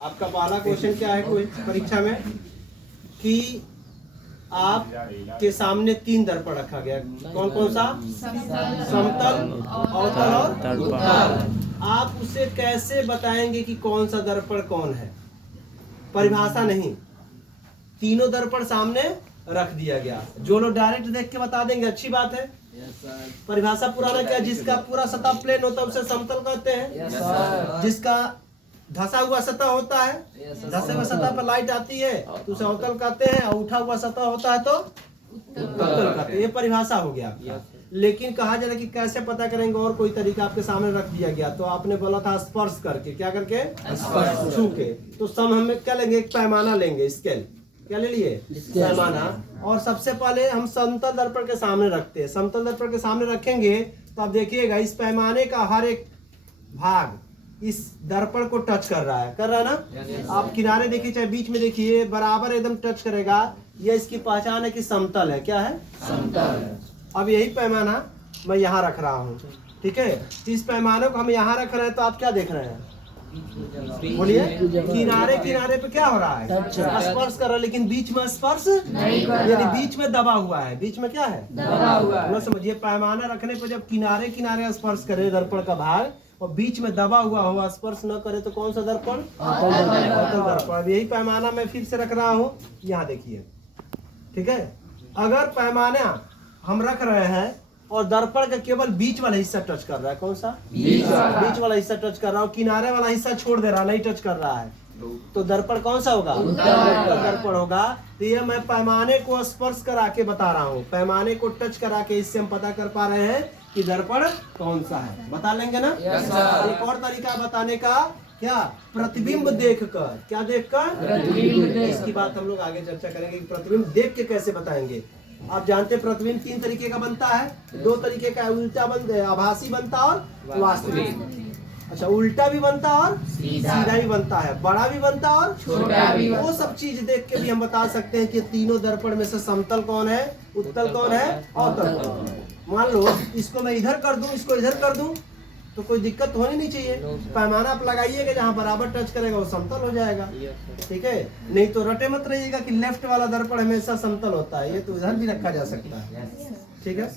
आपका पहला क्वेश्चन क्या है कोई परीक्षा में कि आप के सामने 3 दर्पण रखा गया, कौन कौन सा? समतल, अवतल और उत्तल। आप उसे कैसे बताएंगे कि कौन सा दर्पण कौन है? परिभाषा नहीं, तीनों दर्पण सामने रख दिया गया। जो लोग डायरेक्ट देख के बता देंगे अच्छी बात है। परिभाषा पुराना क्या, जिसका पूरा सतह प्लेन होता है उसे समतल कहते हैं। जिसका धसा हुआ सतह होता है, धसे हुए सतह पर लाइट आती है तो उसे अवतल कहते हैं, और उठा हुआ सतह होता है तो उत्तल कहते हैं। ये परिभाषा हो गया आपका। लेकिन कहा जा रहा है कि कैसे पता करेंगे, और कोई तरीका आपके सामने रख दिया गया। तो आपने बोला था स्पर्श करके, क्या करके? स्पर्श, छू के। तो सम हम क्या लेंगे? एक पैमाना लेंगे, स्केल। क्या ले लिए? पैमाना। और सबसे पहले हम समतल दर्पण के सामने रखते हैं। समतल दर्पण के सामने रखेंगे तो आप देखिएगा इस पैमाने का हर एक भाग इस दर्पण को टच कर रहा है, कर रहा है ना? आप किनारे देखिए चाहे बीच में देखिए, बराबर एकदम टच करेगा। यह इसकी पहचान है कि समतल है। क्या है? समतल है। अब यही पैमाना मैं यहाँ रख रहा हूँ, ठीक है? इस पैमाने को हम यहाँ रख रहे हैं तो आप क्या देख रहे हैं? बोलिए। किनारे किनारे पे क्या हो रहा है? स्पर्श कर रहा है, लेकिन बीच में स्पर्श नहीं कर रहा, यानी बीच में दबा हुआ है। बीच में क्या है? दबा हुआ है। समझिए, पैमाना रखने पर जब किनारे किनारे स्पर्श करे दर्पण का भाग और बीच में दबा हुआ हो, स्पर्श न करे, तो कौन सा दर्पण? अवतल दर्पण। अब यही पैमाना मैं फिर से रख रहा हूँ, यहाँ देखिए, ठीक है? अगर पैमाना हम रख रहे हैं और दर्पण का केवल बीच वाला हिस्सा टच कर रहा है, कौन सा? बीच वाला हिस्सा टच कर रहा है, और किनारे वाला हिस्सा छोड़ दे रहा, नहीं टच कर रहा है, तो दर्पण कौन सा होगा? उत्तल दर्पण होगा। तो ये मैं पैमाने को स्पर्श करा के बता रहा हूँ, पैमाने को टच करा के इससे हम पता कर पा रहे हैं कि दर्पण कौन सा है। बता लेंगे ना? एक और तरीका बताने का, क्या? प्रतिबिंब देखकर। क्या देखकर? प्रतिबिंब। इसकी बात हम लोग आगे चर्चा करेंगे कि प्रतिबिंब देख के कैसे बताएंगे। आप जानते हैं प्रतिबिंब 3 तरीके का बनता है। 2 तरीके का, उल्टा बनता है, आभासी बनता और वास्तविक। अच्छा, उल्टा भी बनता और सीधा भी बनता है, बड़ा भी बनता और छोटा भी। वो सब चीज देख के भी हम बता सकते हैं कि तीनों दर्पण में से समतल कौन है, उत्तल कौन है, अवतल कौन है। मान लो इसको मैं इधर कर दूं, इसको इधर कर दूं, तो कोई दिक्कत होनी नहीं चाहिए। पैमाना आप लगाइएगा, जहाँ बराबर टच करेगा वो समतल हो जाएगा, ठीक है? नहीं तो रटे मत रहिएगा कि लेफ्ट वाला दर्पण हमेशा समतल होता है। ये तो इधर भी रखा जा सकता है, ठीक है?